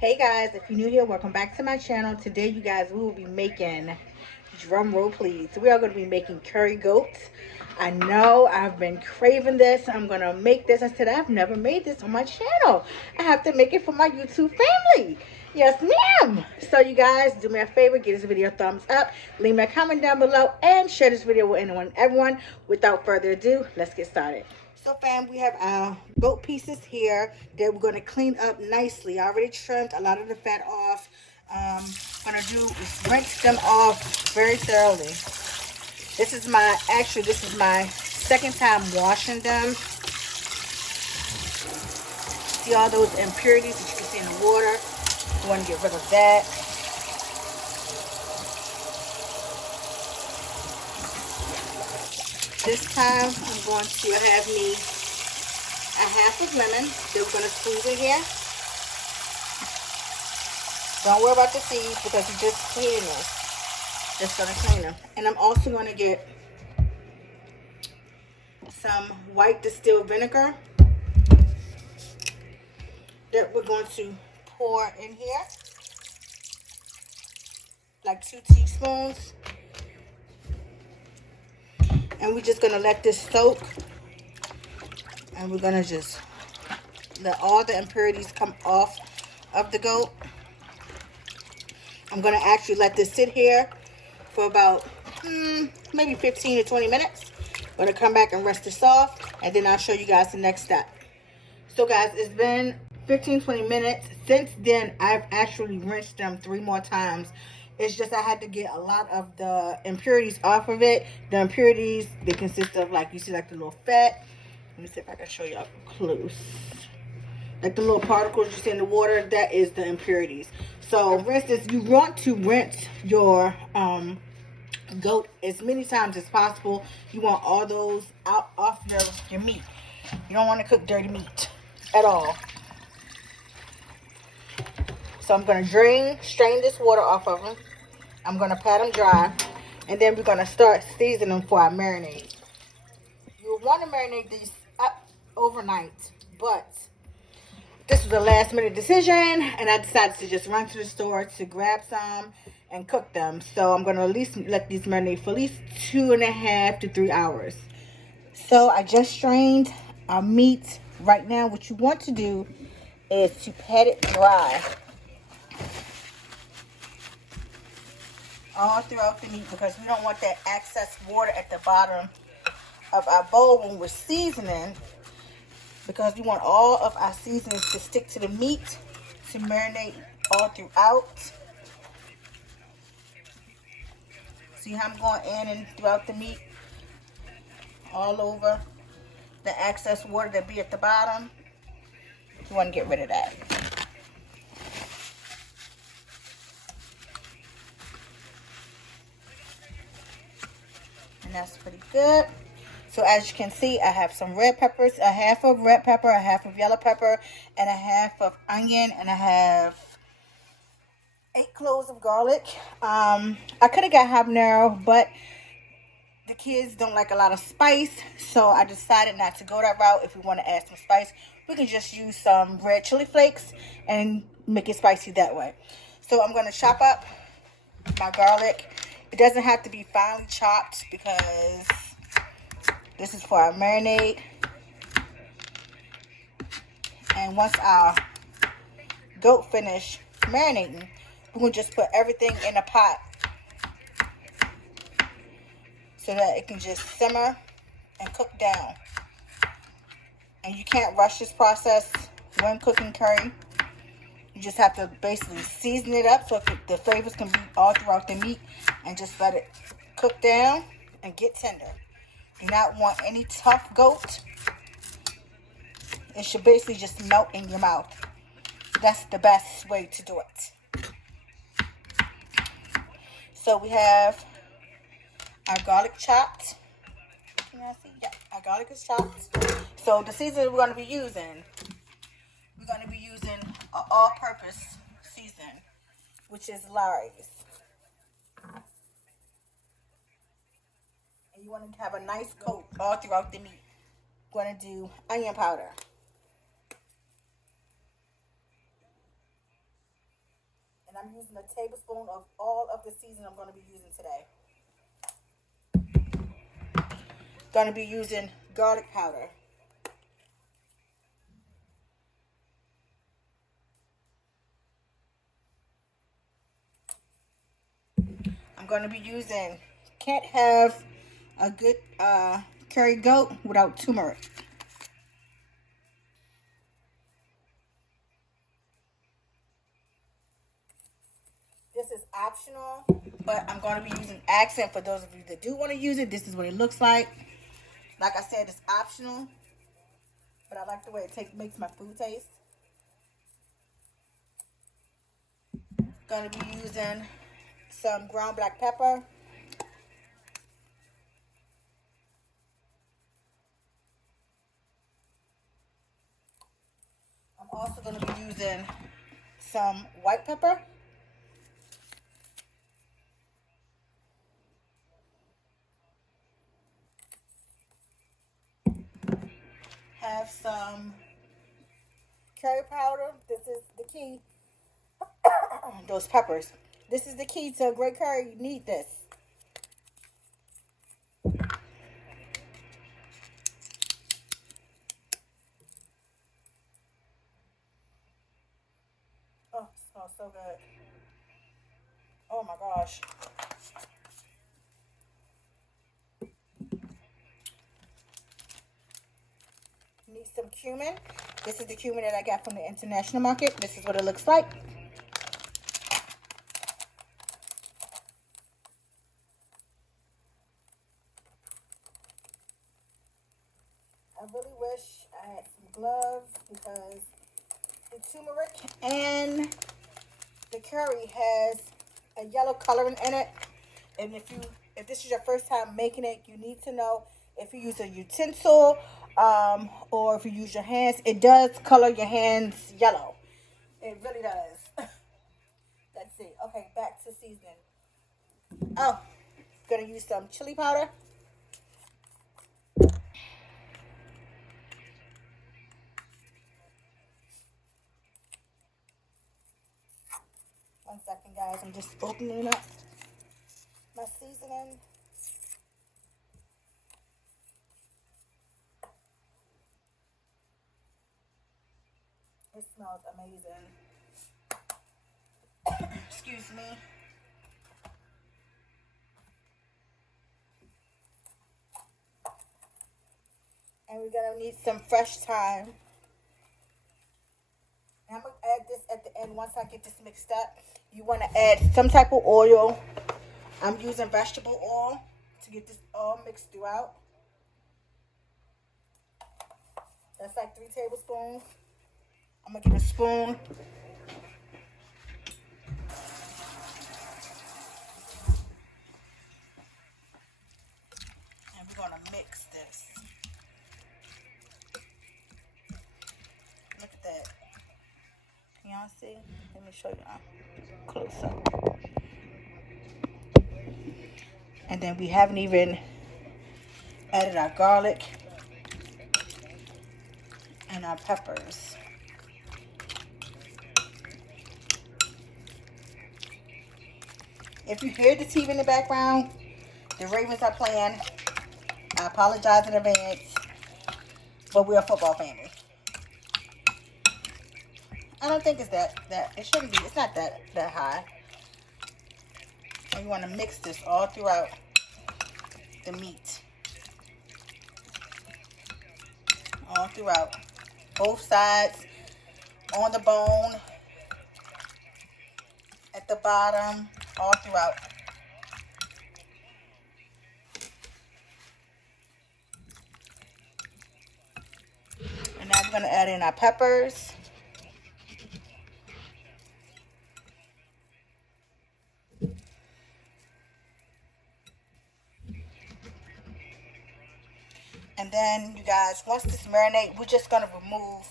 Hey guys, if you're new here, welcome back to my channel. Today, you guys, we will be making, drum roll please, we are going to be making curry goat. I know I've been craving this. I'm going to make this. I said I've never made this on my channel. I have to make it for my YouTube family. Yes, ma'am. So you guys, do me a favor, give this video a thumbs up, leave me a comment down below, and share this video with anyone and everyone. Without further ado, let's get started. So fam, we have our goat pieces here that we're going to clean up nicely. I already trimmed a lot of the fat off. What I'm going to do is rinse them off very thoroughly. This is my second time washing them. See all those impurities that you can see in the water? You want to get rid of that. This time I'm going to have me a half of lemon that we're going to squeeze in here. Don't worry about the seeds because you're just cleaning them. Just going to clean them. And I'm also going to get some white distilled vinegar that we're going to pour in here. Like 2 teaspoons. And we're just going to let this soak. And we're going to just let all the impurities come off of the goat. I'm going to actually let this sit here for about maybe 15 to 20 minutes. I'm going to come back and rinse this off, and then I'll show you guys the next step. So guys, it's been 15-20 minutes. Since then, I've actually rinsed them 3 more times. It's just I had to get a lot of the impurities off of it. The impurities, they consist of, like, you see, like the little fat. Let me see if I can show you up close. Like the little particles you see in the water, that is the impurities. So rinse this. You want to rinse your goat as many times as possible. You want all those out off your meat. You don't want to cook dirty meat at all. So I'm going to strain this water off of them. I'm going to pat them dry. And then we're going to start seasoning them for our marinade. You want to marinate these up overnight. But this was a last minute decision. And I decided to just run to the store to grab some and cook them. So I'm going to at least let these marinate for at least 2.5 to 3 hours. So I just strained our meat. Right now, what you want to do is to pat it dry all throughout the meat because we don't want that excess water at the bottom of our bowl when we're seasoning, because we want all of our seasonings to stick to the meat, to marinate all throughout. See how I'm going in and throughout the meat, all over the excess water that be at the bottom. You want to get rid of that. And that's pretty good. So as you can see, I have some red peppers, a half of red pepper, a half of yellow pepper, and a half of onion, and I have 8 cloves of garlic. I could have got habanero, but the kids don't like a lot of spice, so I decided not to go that route. If we want to add some spice, we can just use some red chili flakes and make it spicy that way. So I'm going to chop up my garlic. It doesn't have to be finely chopped because this is for our marinade. And once our goat finish marinating, we're going to just put everything in a pot so that it can just simmer and cook down. And you can't rush this process when cooking curry. You just have to basically season it up so the flavors can be all throughout the meat, and just let it cook down and get tender. Do not want any tough goat. It should basically just melt in your mouth. That's the best way to do it. So we have our garlic chopped. Can I see? Yeah, our garlic is chopped. So the seasoning we're going to be using, an all-purpose season, which is Lawry's. And you want to have a nice coat all throughout the meat. We're going to do onion powder. I'm using a tablespoon of all of the seasoning I'm going to be using today. Going to be using garlic powder. I'm going to be using, can't have a good curry goat without turmeric. This is optional, but I'm going to be using accent for those of you that do want to use it. This is what it looks like. Like I said, it's optional, but I like the way it makes my food taste. Going to be using some ground black pepper. I'm also going to be using some white pepper. Have some curry powder. This is the key. Those peppers. This is the key to a great curry. You need this. Oh, it smells so good. Oh my gosh. Need some cumin. This is the cumin that I got from the international market. This is what it looks like. I really wish I had some gloves because the turmeric and the curry has a yellow coloring in it. And if this is your first time making it, you need to know if you use a utensil or if you use your hands, it does color your hands yellow. It really does. Let's see. Okay, back to seasoning. Oh, gonna use some chili powder. One second, guys. I'm just opening up my seasoning. It smells amazing. Excuse me. And we're gonna need some fresh thyme. And I'm gonna add this at the end once I get this mixed up. You wanna add some type of oil. I'm using vegetable oil to get this all mixed throughout. That's like 3 tablespoons. I'm gonna get a spoon. And we're gonna mix this. Look at that. Can y'all see? Let me show you close up. And then we haven't even added our garlic and our peppers. If you hear the TV in the background, the Ravens are playing. I apologize in advance, but we're a football family. I don't think it's that it shouldn't be. It's not that high. And you want to mix this all throughout the meat. All throughout. Both sides, on the bone, at the bottom, all throughout. And now we're going to add in our peppers. And then, you guys, once this marinate, we're just going to remove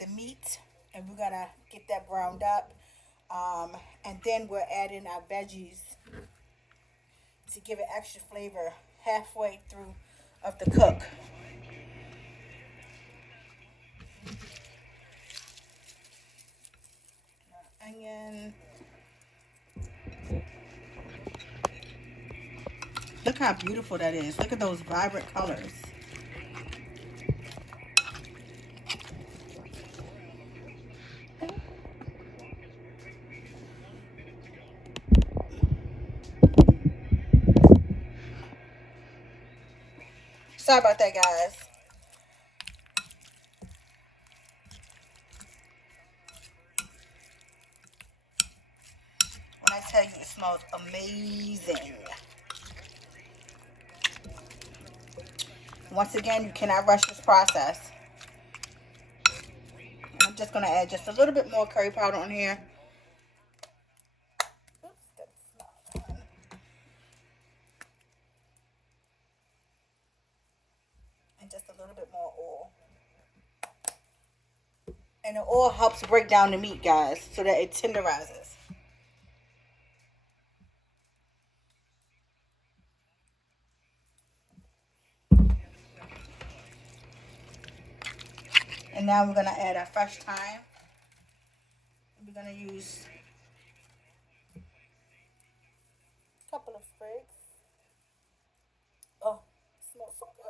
the meat. And we're going to get that browned up. And then we're adding our veggies to give it extra flavor halfway through of the cook. Onion, Look how beautiful that is. Look at those vibrant colors. Sorry about that, guys. When I tell you it smells amazing. Once again, you cannot rush this process. I'm just going to add just a little bit more curry powder on here. Oops, that's not. And just a little bit more oil. And the oil helps break down the meat, guys, so that it tenderizes. And now we're going to add our fresh thyme. We're going to use a couple of sprigs. Oh, it smells so good.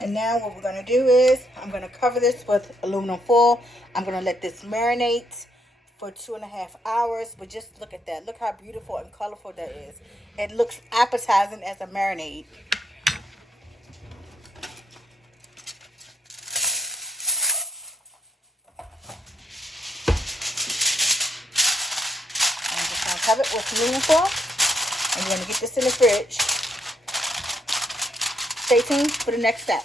And now what we're going to do is I'm going to cover this with aluminum foil. I'm going to let this marinate for 2.5 hours. But just look at that. Look how beautiful and colorful that is. It looks appetizing as a marinade. I'm just going to cover it with aluminum foil. And we're going to get this in the fridge. Stay tuned for the next step.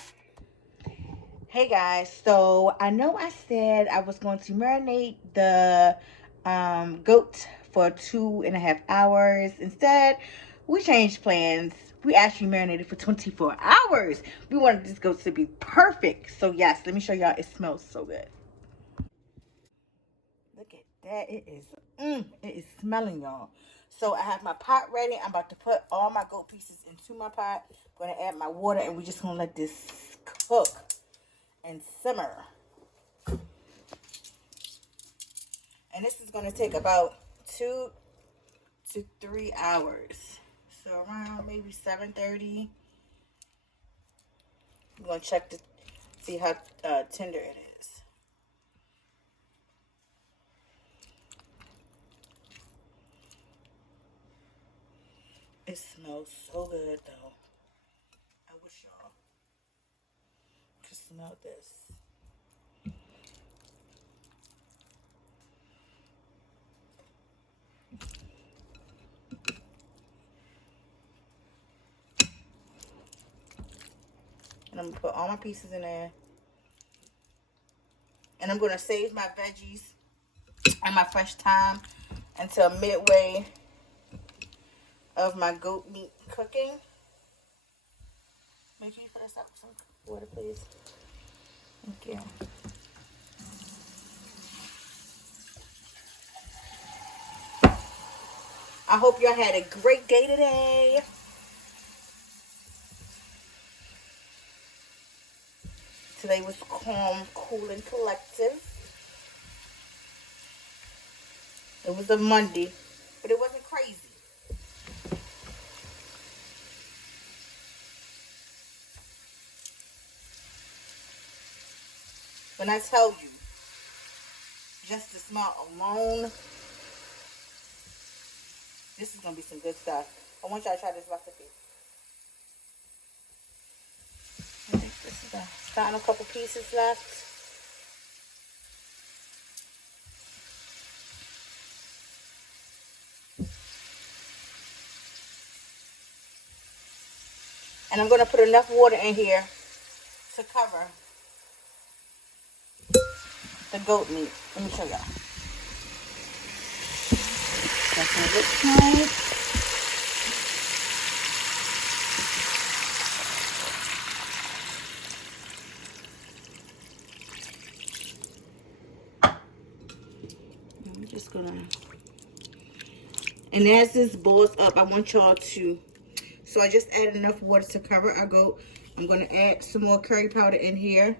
Hey guys, so I know I said I was going to marinate the goat for 2.5 hours. Instead, we changed plans. We actually marinated for 24 hours. We wanted this goat to be perfect. So yes, let me show y'all. It smells so good. Look at that. It is smelling, y'all. So I have my pot ready. I'm about to put all my goat pieces into my pot. I'm going to add my water and we're just going to let this cook and simmer. And this is going to take about 2 to 3 hours. So around maybe 7:30. I'm going to check to see how tender it is. It smells so good though. I wish y'all could smell this. And I'm going to put all my pieces in there. And I'm going to save my veggies and my fresh thyme until midway of my goat meat cooking. Make sure you fill this up with some water, please. Thank you. I hope y'all had a great day today. Today was calm, cool, and collective. It was a Monday, but it wasn't crazy. When I tell you, just the smell alone, this is going to be some good stuff. I want y'all to try this recipe. I think this is the final couple pieces left. And I'm going to put enough water in here to cover the goat meat. Let me show y'all. That's what it looks like. I'm just gonna, and as this boils up, I want y'all to, so I just added enough water to cover our goat. I'm gonna add some more curry powder in here.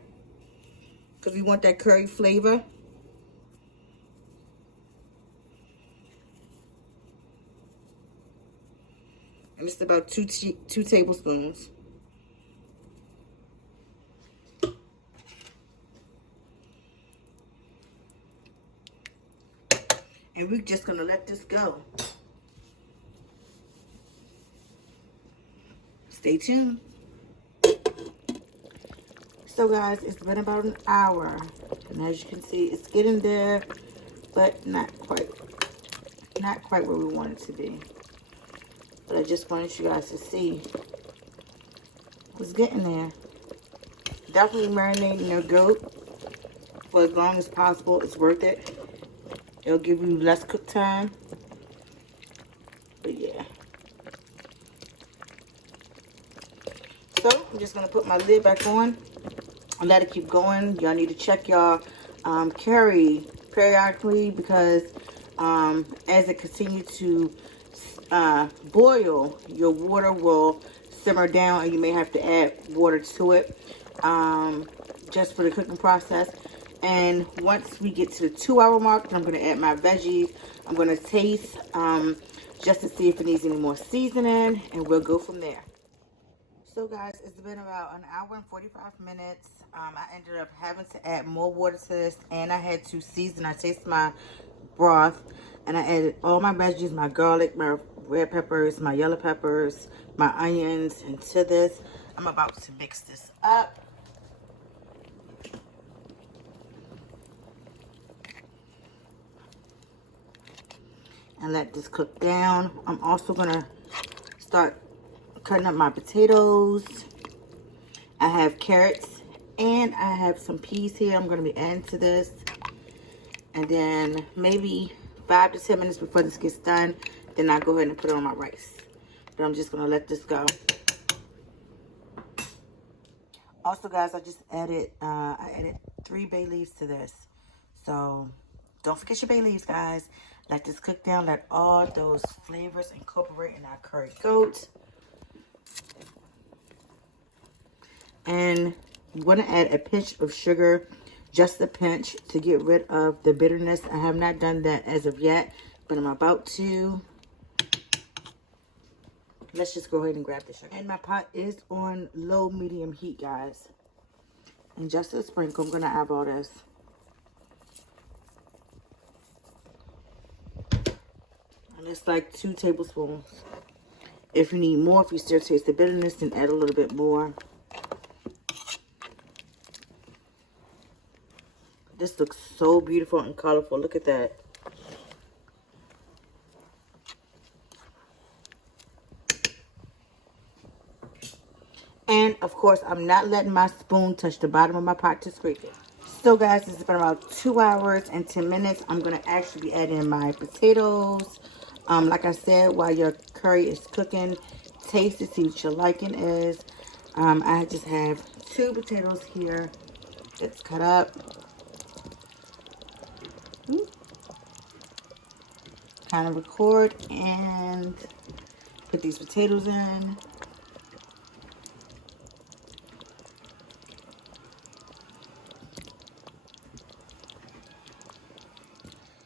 because we want that curry flavor. And it's about two tablespoons. And we're just gonna let this go. Stay tuned. So guys, it's been about an hour. And as you can see, it's getting there, but not quite where we want it to be. But I just wanted you guys to see it's getting there. Definitely marinating your goat for as long as possible. It's worth it. It'll give you less cook time. But yeah. So I'm just gonna put my lid back on and let it keep going. Y'all need to check y'all curry periodically, because as it continues to boil, your water will simmer down and you may have to add water to it just for the cooking process. And once we get to the 2-hour mark, I'm going to add my veggies. I'm going to taste just to see if it needs any more seasoning, and we'll go from there. So guys, it's been about an hour and 45 minutes. I ended up having to add more water to this, and I had to season. I tasted my broth, and I added all my veggies, my garlic, my red peppers, my yellow peppers, my onions into this. I'm about to mix this up. And let this cook down. I'm also gonna start cutting up my potatoes. I have carrots and I have some peas here I'm gonna be adding to this. And then maybe 5 to 10 minutes before this gets done, then I'll go ahead and put it on my rice. But I'm just gonna let this go. Also guys, I just added, I added 3 bay leaves to this. So don't forget your bay leaves, guys. Let this cook down. Let all those flavors incorporate in our curry goat. And you want to add a pinch of sugar, just a pinch, to get rid of the bitterness. I have not done that as of yet, but I'm about to. Let's just go ahead and grab the sugar. And my pot is on low medium heat, guys. And just a sprinkle, I'm going to eyeball this. And it's like 2 tablespoons. If you need more, if you still taste the bitterness, then add a little bit more. This looks so beautiful and colorful. Look at that. And of course, I'm not letting my spoon touch the bottom of my pot to scrape it. So guys, it's been about 2 hours and 10 minutes. I'm going to actually be adding my potatoes. Like I said, while your curry is cooking, taste it, see what your liking is. I just have 2 potatoes here. It's cut up. Kind of record and put these potatoes in.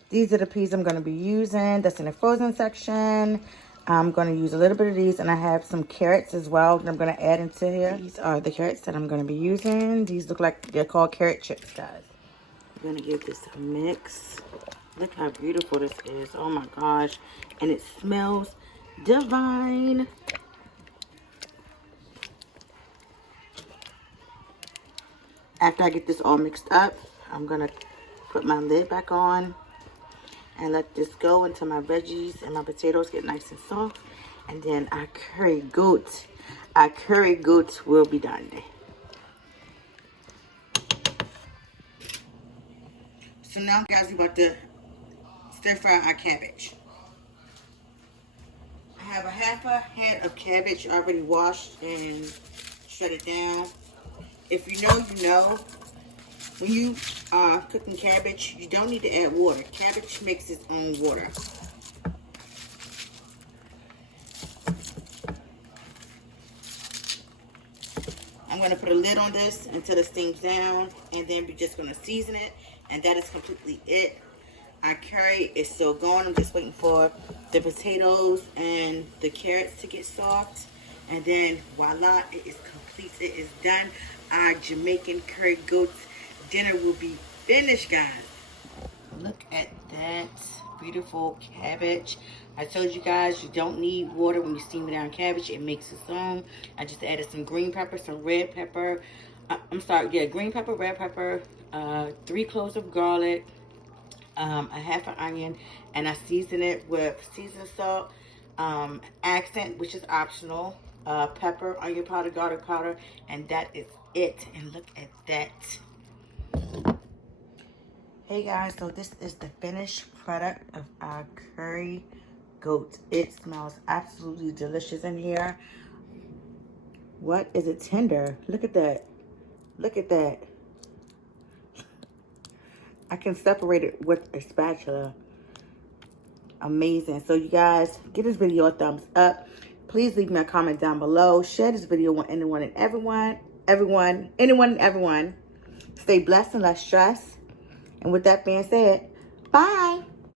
These are the peas I'm going to be using. That's in the frozen section. I'm going to use a little bit of these, and I have some carrots as well that I'm going to add into here. These are the carrots that I'm going to be using. These look like they're called carrot chips, guys. I'm going to give this a mix. Look how beautiful this is. Oh my gosh. And it smells divine. After I get this all mixed up, I'm going to put my lid back on and let this go until my veggies and my potatoes get nice and soft. And then our curry goat will be done. So now, guys, we're about to stir fry our cabbage. I have a half a head of cabbage already washed and shredded down. If you know, you know. When you are cooking cabbage, you don't need to add water. Cabbage makes its own water. I'm going to put a lid on this until it steams down, and then we're just going to season it, and that is completely it. Our curry is still going. I'm just waiting for the potatoes and the carrots to get soft, and then voila, it is complete. It is done. Our Jamaican curry goat dinner will be finished, guys. Look at that beautiful cabbage. I told you guys you don't need water when you steam down cabbage. It makes its own. I just added some green pepper, some red pepper. Green pepper, red pepper, 3 cloves of garlic, a half an onion, and I season it with seasoned salt, accent, which is optional, pepper, onion powder, garlic powder, and that is it. And look at that. Hey guys, so this is the finished product of our curry goat. It smells absolutely delicious in here. What is it? Tender. Look at that. Look at that. I can separate it with a spatula. Amazing. So you guys, give this video a thumbs up. Please leave me a comment down below. Share this video with anyone and everyone. Anyone and everyone. Stay blessed and less stress. And with that being said, bye.